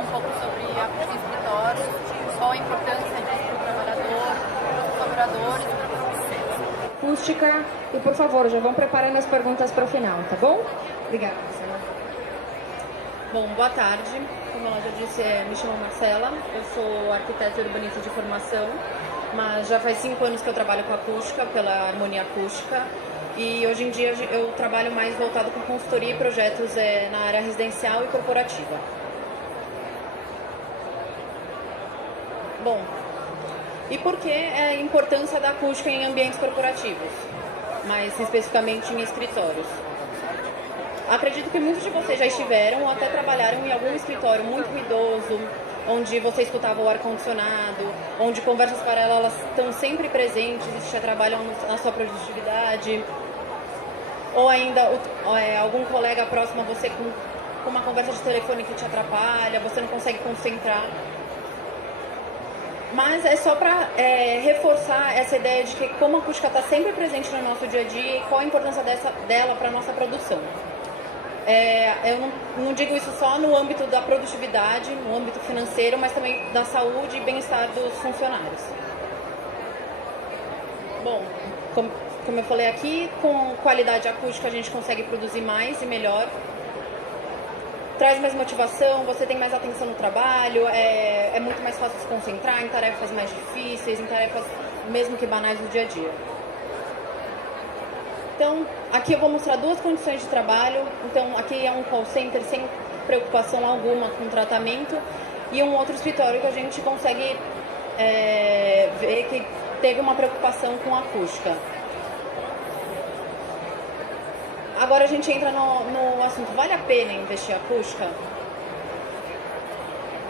um pouco sobre a Acústica Escritórios, qual a importância disso para o trabalhador, para os colaboradores e para os clientes. Acústica, e por favor, já vão preparando as perguntas para o final, tá bom? Obrigada, Marcela. Bom, boa tarde. Como ela já disse, me chamo Marcela, eu sou arquiteta e urbanista de formação, mas já faz 5 anos que eu trabalho com acústica, pela Harmonia Acústica, e hoje em dia eu trabalho mais voltado com consultoria e projetos na área residencial e corporativa. Bom, e por que a importância da acústica em ambientes corporativos, mais especificamente em escritórios? Acredito que muitos de vocês já estiveram ou até trabalharam em algum escritório muito ruidoso, onde você escutava o ar-condicionado, onde conversas paralelas estão sempre presentes e te atrapalham na sua produtividade, ou ainda algum colega próximo a você com uma conversa de telefone que te atrapalha, você não consegue concentrar. Mas é só para reforçar essa ideia de que como a acústica está sempre presente no nosso dia a dia e qual a importância dela para a nossa produção. Eu não digo isso só no âmbito da produtividade, no âmbito financeiro, mas também da saúde e bem-estar dos funcionários. Bom, como eu falei aqui, com qualidade acústica a gente consegue produzir mais e melhor. Traz mais motivação, você tem mais atenção no trabalho, é muito mais fácil se concentrar em tarefas mais difíceis, em tarefas mesmo que banais do dia a dia. Então, aqui eu vou mostrar 2 condições de trabalho. Então, aqui é um call center sem preocupação alguma com o tratamento e um outro escritório que a gente consegue ver que teve uma preocupação com a acústica. Agora a gente entra no assunto, vale a pena investir em acústica?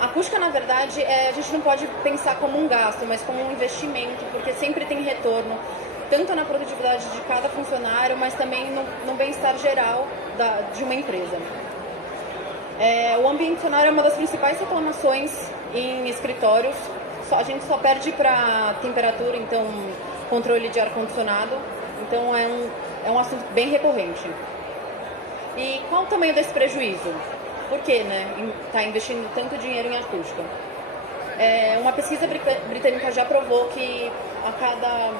A acústica, na verdade, a gente não pode pensar como um gasto, mas como um investimento, porque sempre tem retorno, tanto na produtividade de cada funcionário, mas também no bem-estar geral de uma empresa. O ambiente sonoro é uma das principais reclamações em escritórios. A gente só perde para temperatura, então controle de ar-condicionado. Então é um assunto bem recorrente. E qual o tamanho desse prejuízo? Por que está investindo tanto dinheiro em acústica? Uma pesquisa britânica já provou que a cada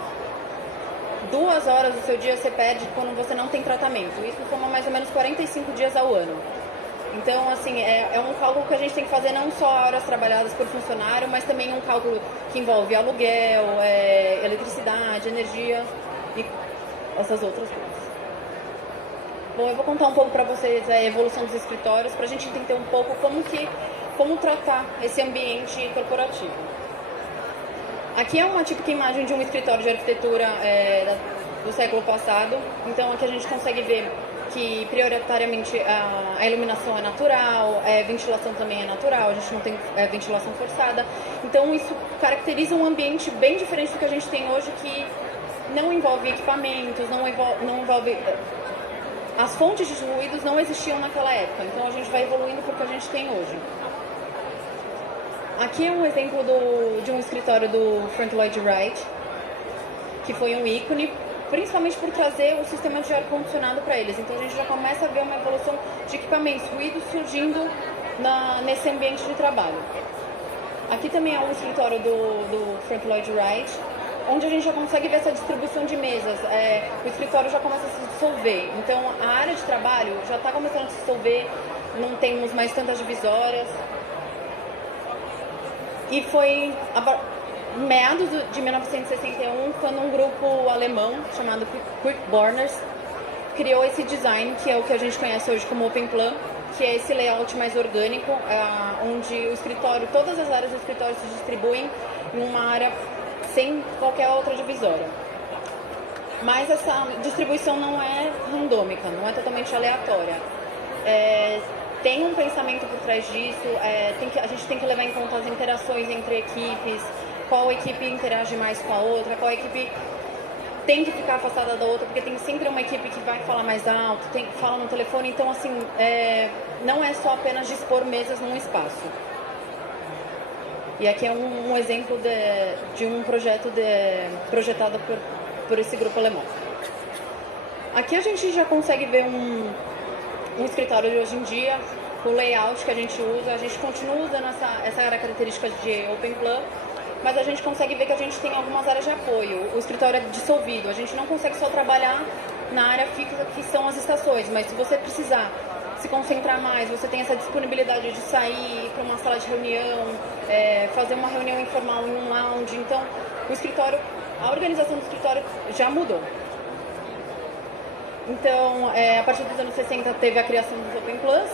2 horas do seu dia você perde quando você não tem tratamento. Isso soma mais ou menos 45 dias ao ano. Então, assim, é um cálculo que a gente tem que fazer não só horas trabalhadas por funcionário, mas também um cálculo que envolve aluguel, eletricidade, energia e essas outras coisas. Bom, eu vou contar um pouco para vocês a evolução dos escritórios, para a gente entender um pouco como tratar esse ambiente corporativo. Aqui é uma típica imagem de um escritório de arquitetura do século passado. Então aqui a gente consegue ver que prioritariamente a iluminação é natural, a ventilação também é natural, a gente não tem ventilação forçada. Então isso caracteriza um ambiente bem diferente do que a gente tem hoje, que não envolve equipamentos, não envolve... As fontes de ruídos não existiam naquela época, então a gente vai evoluindo para o que a gente tem hoje. Aqui é um exemplo de um escritório do Frank Lloyd Wright, que foi um ícone, principalmente por trazer o sistema de ar-condicionado para eles. Então a gente já começa a ver uma evolução de equipamentos, ruídos surgindo nesse ambiente de trabalho. Aqui também é um escritório do Frank Lloyd Wright, onde a gente já consegue ver essa distribuição de mesas. O escritório já começa a se dissolver. Então a área de trabalho já está começando a se dissolver, não temos mais tantas divisórias. E foi meados de 1961, quando um grupo alemão chamado Kurt Borners criou esse design, que é o que a gente conhece hoje como Open Plan, que é esse layout mais orgânico, onde o escritório, todas as áreas do escritório se distribuem em uma área sem qualquer outra divisória. Mas essa distribuição não é randômica, não é totalmente aleatória. Tem um pensamento por trás disso, a gente tem que levar em conta as interações entre equipes, qual equipe interage mais com a outra, qual equipe tem que ficar afastada da outra, porque tem sempre uma equipe que vai falar mais alto, fala no telefone. Então, assim, não é só apenas dispor mesas num espaço. E aqui é um exemplo de um projeto projetado por esse grupo alemão. Aqui a gente já consegue ver um escritório de hoje em dia, com o layout que a gente usa. A gente continua usando essa característica de Open Plan, mas a gente consegue ver que a gente tem algumas áreas de apoio. O escritório é dissolvido, a gente não consegue só trabalhar na área fixa, que são as estações, mas se você precisar se concentrar mais, você tem essa disponibilidade de sair para uma sala de reunião, fazer uma reunião informal em um lounge. Então, o escritório, a organização do escritório já mudou. Então, a partir dos anos 60 teve a criação dos Open Plus,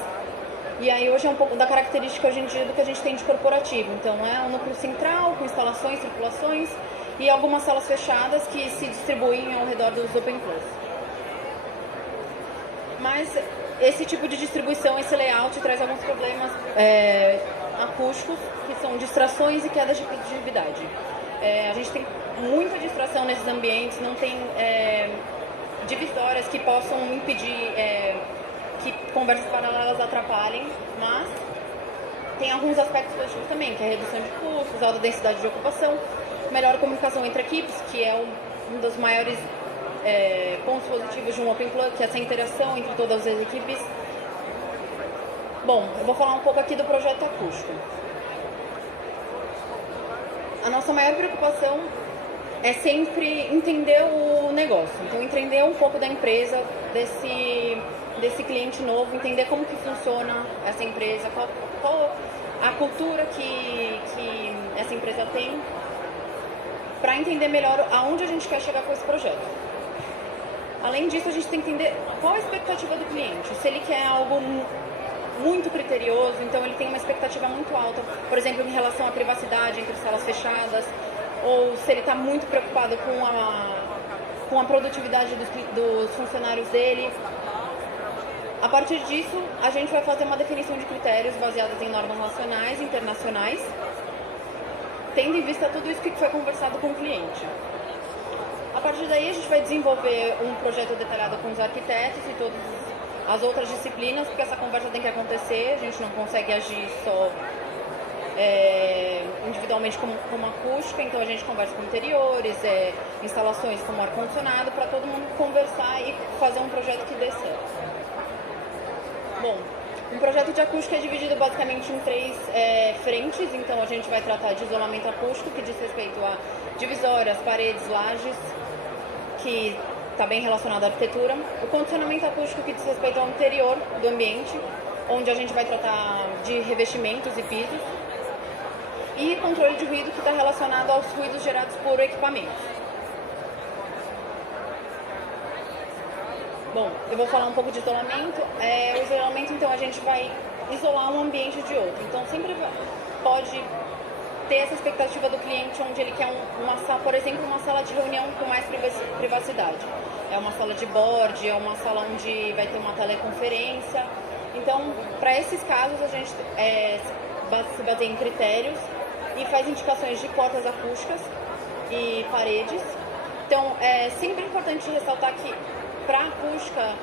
e aí hoje é um pouco da característica hoje em dia do que a gente tem de corporativo. Então, é um núcleo central com instalações, circulações e algumas salas fechadas que se distribuem ao redor dos Open Plus. Mas esse tipo de distribuição, esse layout traz alguns problemas acústicos, que são distrações e quedas de produtividade. A gente tem muita distração nesses ambientes, não tem divisórias que possam impedir que conversas paralelas atrapalhem, mas tem alguns aspectos positivos também, que é a redução de custos, alta densidade de ocupação, melhor comunicação entre equipes, que é um dos maiores pontos positivos de um Open Plan, que é essa interação entre todas as equipes. Bom, eu vou falar um pouco aqui do projeto acústico. A nossa maior preocupação é sempre entender o negócio, então entender um pouco da empresa, desse cliente novo, entender como que funciona essa empresa, qual a cultura que essa empresa tem, para entender melhor aonde a gente quer chegar com esse projeto. Além disso, a gente tem que entender qual a expectativa do cliente, se ele quer algo muito criterioso, então ele tem uma expectativa muito alta, por exemplo, em relação à privacidade entre salas fechadas, ou se ele está muito preocupado com a produtividade dos funcionários dele. A partir disso, a gente vai fazer uma definição de critérios baseadas em normas nacionais e internacionais, tendo em vista tudo isso que foi conversado com o cliente. A partir daí, a gente vai desenvolver um projeto detalhado com os arquitetos e todas as outras disciplinas, porque essa conversa tem que acontecer, a gente não consegue agir só individualmente como acústica, então a gente conversa com interiores, instalações como ar-condicionado, para todo mundo conversar e fazer um projeto que dê certo. Bom, um projeto de acústica é dividido basicamente em 3 frentes, então a gente vai tratar de isolamento acústico, que diz respeito a divisórias, paredes, lajes, que está bem relacionado à arquitetura. O condicionamento acústico, que diz respeito ao interior do ambiente, onde a gente vai tratar de revestimentos e pisos. E controle de ruído, que está relacionado aos ruídos gerados por equipamentos. Bom, eu vou falar um pouco de isolamento. O isolamento, então, a gente vai isolar um ambiente de outro. Então, sempre pode ter essa expectativa do cliente, onde ele quer por exemplo, uma sala de reunião com mais privacidade. É uma sala de board, é uma sala onde vai ter uma teleconferência. Então, para esses casos, a gente se baseia em critérios e faz indicações de portas acústicas e paredes. Então, é sempre importante ressaltar que, para acústica,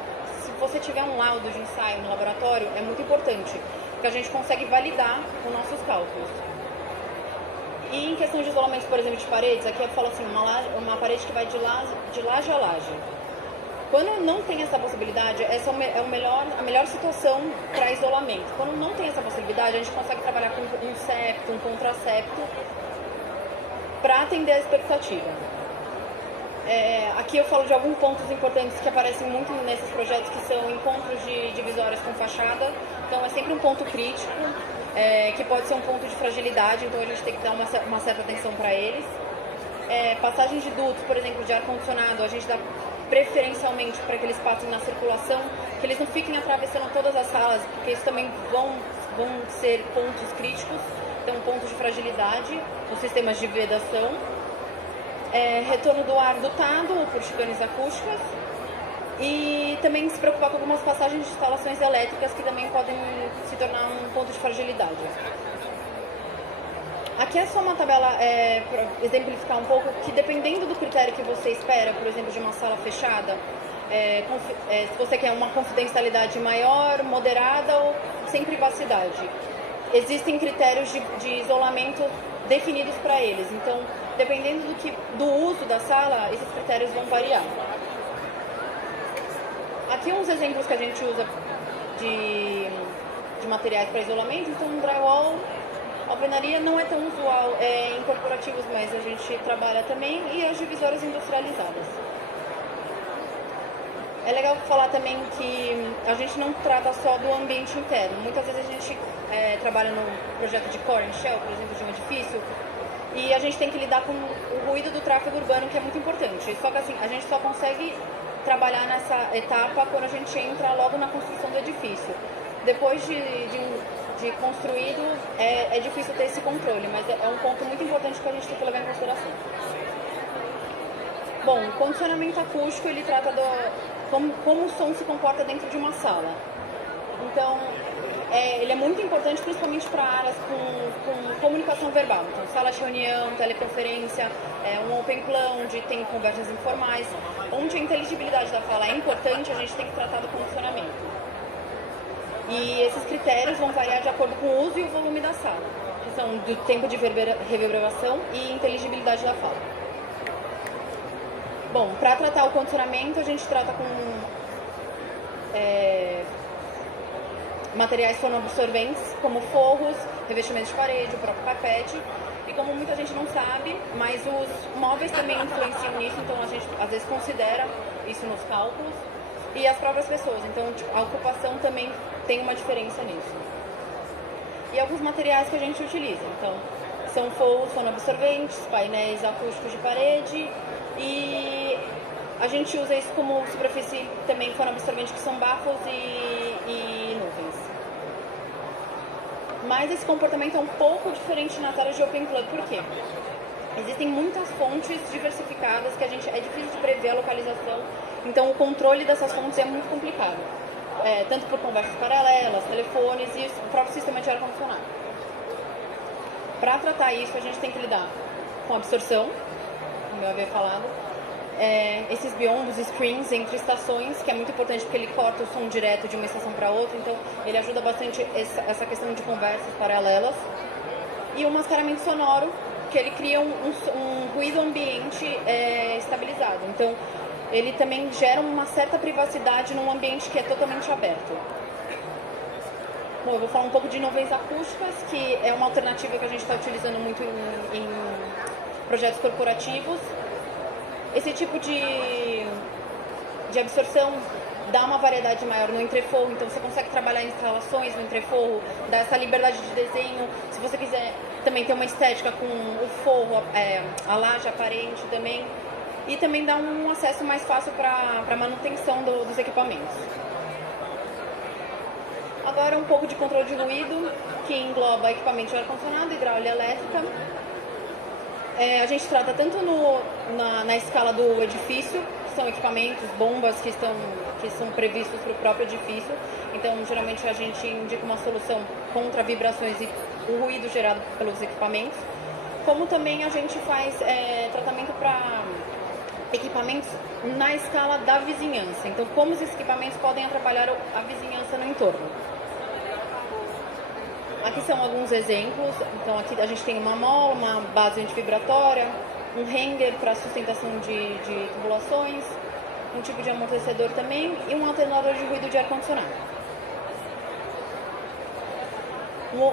se você tiver um laudo de ensaio no laboratório, é muito importante, porque a gente consegue validar os nossos cálculos. E em questão de isolamento, por exemplo, de paredes, aqui eu falo assim, uma parede que vai de laje a laje. Quando não tem essa possibilidade, essa é a melhor situação para isolamento. Quando não tem essa possibilidade, a gente consegue trabalhar com um septo, um contrasepto, para atender a expectativa. Aqui eu falo de alguns pontos importantes que aparecem muito nesses projetos, que são encontros de divisórias com fachada. Então é sempre um ponto crítico, que pode ser um ponto de fragilidade, então a gente tem que dar uma certa atenção para eles. Passagem de dutos, por exemplo, de ar-condicionado, a gente dá preferencialmente para que eles passem na circulação, que eles não fiquem atravessando todas as salas, porque isso também vão ser pontos críticos, então pontos de fragilidade nos sistemas de vedação. Retorno do ar dotado por chicanes acústicas e também se preocupar com algumas passagens de instalações elétricas que também podem se tornar um ponto de fragilidade. Aqui é só uma tabela para exemplificar um pouco que, dependendo do critério que você espera, por exemplo, de uma sala fechada, se você quer uma confidencialidade maior, moderada ou sem privacidade, existem critérios de isolamento definidos para eles. Então, dependendo do uso da sala, esses critérios vão variar. Aqui uns exemplos que a gente usa de de materiais para isolamento, então um drywall, alvenaria não é tão usual em corporativos, mas a gente trabalha também, e as divisórias industrializadas. É legal falar também que a gente não trata só do ambiente interno. Muitas vezes a gente trabalha num projeto de core and shell, por exemplo, de um edifício, e a gente tem que lidar com o ruído do tráfego urbano, que é muito importante. Só que assim, a gente só consegue trabalhar nessa etapa quando a gente entra logo na construção do edifício. Depois de construído, é difícil ter esse controle, mas é um ponto muito importante que a gente tem que levar em consideração. Bom, o condicionamento acústico, ele trata como o som se comporta dentro de uma sala. Então, ele é muito importante principalmente para áreas com comunicação verbal. Então, sala de reunião, teleconferência, um open plan, onde tem conversas informais, onde a inteligibilidade da fala é importante, a gente tem que tratar do condicionamento. E esses critérios vão variar de acordo com o uso e o volume da sala, que são do tempo de reverberação e inteligibilidade da fala. Bom, para tratar o condicionamento, a gente trata com materiais fonoabsorventes, como forros, revestimentos de parede, o próprio carpete. E como muita gente não sabe, mas os móveis também influenciam nisso, então a gente às vezes considera isso nos cálculos. E as próprias pessoas, então a ocupação também tem uma diferença nisso. E alguns materiais que a gente utiliza, então são forros fonoabsorventes, painéis acústicos de parede, e a gente usa isso como superfície também fonoabsorvente, que são bafos e nuvens. Mas esse comportamento é um pouco diferente nas áreas de Open Plan, por quê? Existem muitas fontes diversificadas que é difícil de prever a localização, então o controle dessas fontes é muito complicado, tanto por conversas paralelas, telefones e o próprio sistema de ar-condicionado. Para tratar isso, a gente tem que lidar com absorção, como eu havia falado, esses biombos, screens entre estações, que é muito importante porque ele corta o som direto de uma estação para outra, então ele ajuda bastante essa questão de conversas paralelas. E o mascaramento sonoro, que ele cria um ruído ambiente estabilizado. Então, ele também gera uma certa privacidade num ambiente que é totalmente aberto. Bom, eu vou falar um pouco de nuvens acústicas, que é uma alternativa que a gente está utilizando muito em projetos corporativos. Esse tipo de absorção dá uma variedade maior no entreforro, então você consegue trabalhar instalações no entreforro, dá essa liberdade de desenho. Se você quiser também ter uma estética com o forro, a laje aparente também, e também dá um acesso mais fácil para a manutenção dos equipamentos. Agora um pouco de controle de ruído, que engloba equipamento de ar-condicionado, hidráulica e elétrica. A gente trata tanto na escala do edifício, que são equipamentos, bombas que são previstos para o próprio edifício. Então, geralmente, a gente indica uma solução contra vibrações e o ruído gerado pelos equipamentos. Como também a gente faz tratamento para equipamentos na escala da vizinhança. Então, como esses equipamentos podem atrapalhar a vizinhança no entorno. Aqui são alguns exemplos. Então, aqui a gente tem uma mola, uma base antivibratória, um hanger para sustentação de tubulações, um tipo de amortecedor também e um atenuador de ruído de ar-condicionado.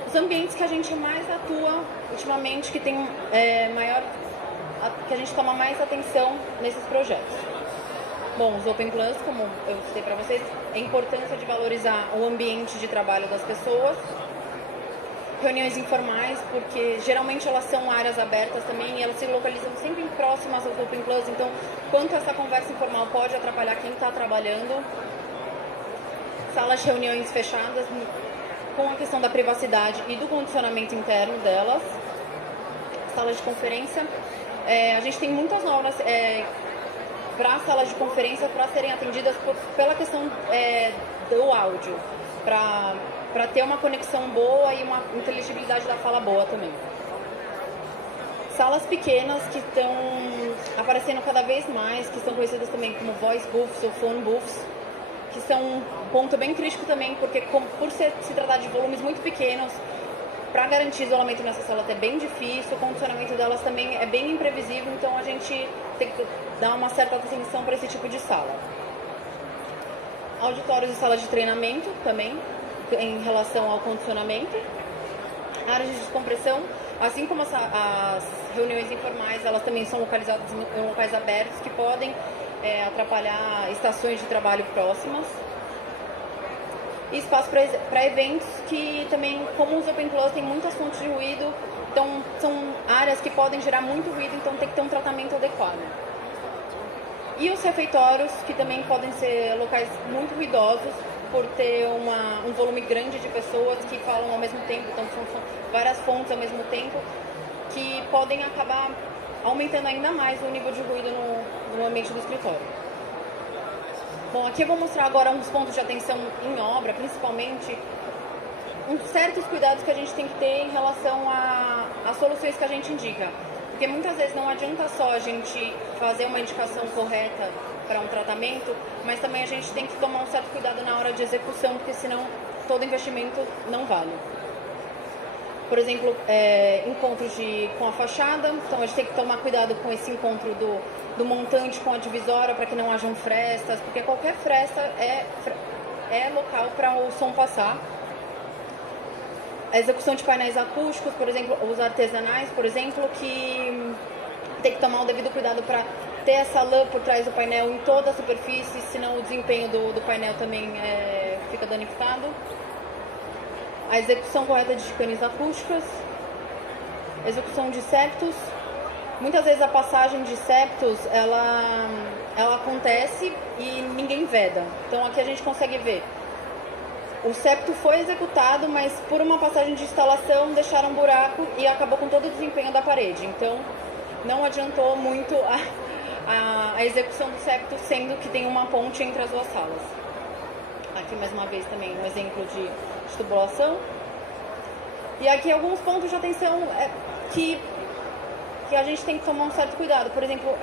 Os ambientes que a gente mais atua ultimamente, que tem que a gente toma mais atenção nesses projetos. Bom, os Open Plans, como eu citei para vocês, a importância de valorizar o ambiente de trabalho das pessoas. Reuniões informais, porque geralmente elas são áreas abertas também e elas se localizam sempre próximas aos Open Plans, então quanto essa conversa informal pode atrapalhar quem está trabalhando. Salas de reuniões fechadas, com a questão da privacidade e do condicionamento interno delas. Salas de conferência. A gente tem muitas normas para salas de conferência para serem atendidas pela questão do áudio, para ter uma conexão boa e uma inteligibilidade da fala boa também. Salas pequenas que estão aparecendo cada vez mais, que são conhecidas também como voice booths ou phone booths, que são um ponto bem crítico também, porque por se tratar de volumes muito pequenos, para garantir isolamento nessa sala é bem difícil, o condicionamento delas também é bem imprevisível, então a gente tem que dar uma certa atenção para esse tipo de sala. Auditórios e salas de treinamento também, em relação ao condicionamento. Áreas de descompressão, assim como as reuniões informais, elas também são localizadas em locais abertos que podem atrapalhar estações de trabalho próximas. E espaço para eventos que também, como os Open Plus, tem muitas fontes de ruído, então são áreas que podem gerar muito ruído, então tem que ter um tratamento adequado. E os refeitórios, que também podem ser locais muito ruidosos, por ter um volume grande de pessoas que falam ao mesmo tempo, então são várias fontes ao mesmo tempo, que podem acabar aumentando ainda mais o nível de ruído no ambiente do escritório. Bom, aqui eu vou mostrar agora uns pontos de atenção em obra, principalmente certos cuidados que a gente tem que ter em relação às soluções que a gente indica. Porque muitas vezes não adianta só a gente fazer uma indicação correta para um tratamento, mas também a gente tem que tomar um certo cuidado na hora de execução, porque senão todo investimento não vale. Por exemplo, encontros com a fachada, então a gente tem que tomar cuidado com esse encontro do montante com a divisória para que não hajam frestas, porque qualquer fresta é local para o som passar. A execução de painéis acústicos, por exemplo, os artesanais, por exemplo, que tem que tomar o devido cuidado para ter essa lã por trás do painel em toda a superfície, senão o desempenho do painel também fica danificado. A execução correta de chicanes acústicas, execução de septos. Muitas vezes a passagem de septos, ela acontece e ninguém veda. Então aqui a gente consegue ver. O septo foi executado, mas por uma passagem de instalação deixaram um buraco e acabou com todo o desempenho da parede. Então não adiantou muito a execução do septo, sendo que tem uma ponte entre as duas salas. Aqui mais uma vez também um exemplo de tubulação. E aqui alguns pontos de atenção que a gente tem que tomar um certo cuidado. Por exemplo,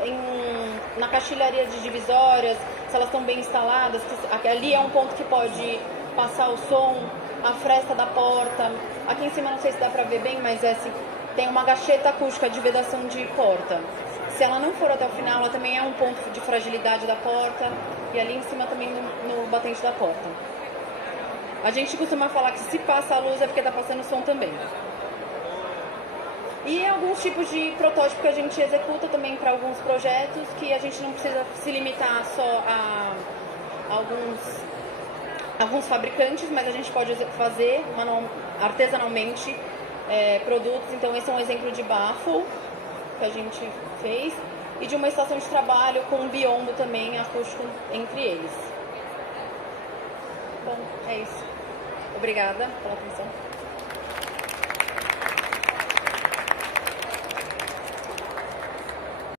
na caixilharia de divisórias, se elas estão bem instaladas, ali é um ponto que pode passar o som, a fresta da porta. Aqui em cima não sei se dá pra ver bem, mas tem uma gacheta acústica de vedação de porta. Se ela não for até o final, ela também é um ponto de fragilidade da porta. E ali em cima também no batente da porta. A gente costuma falar que se passa a luz é porque está passando som também. E alguns tipos de protótipo que a gente executa também para alguns projetos, que a gente não precisa se limitar só a alguns fabricantes, mas a gente pode fazer artesanalmente produtos. Então esse é um exemplo de bafo que a gente fez e de uma estação de trabalho com um biombo também acústico entre eles. Bom, é isso. Obrigada pela atenção.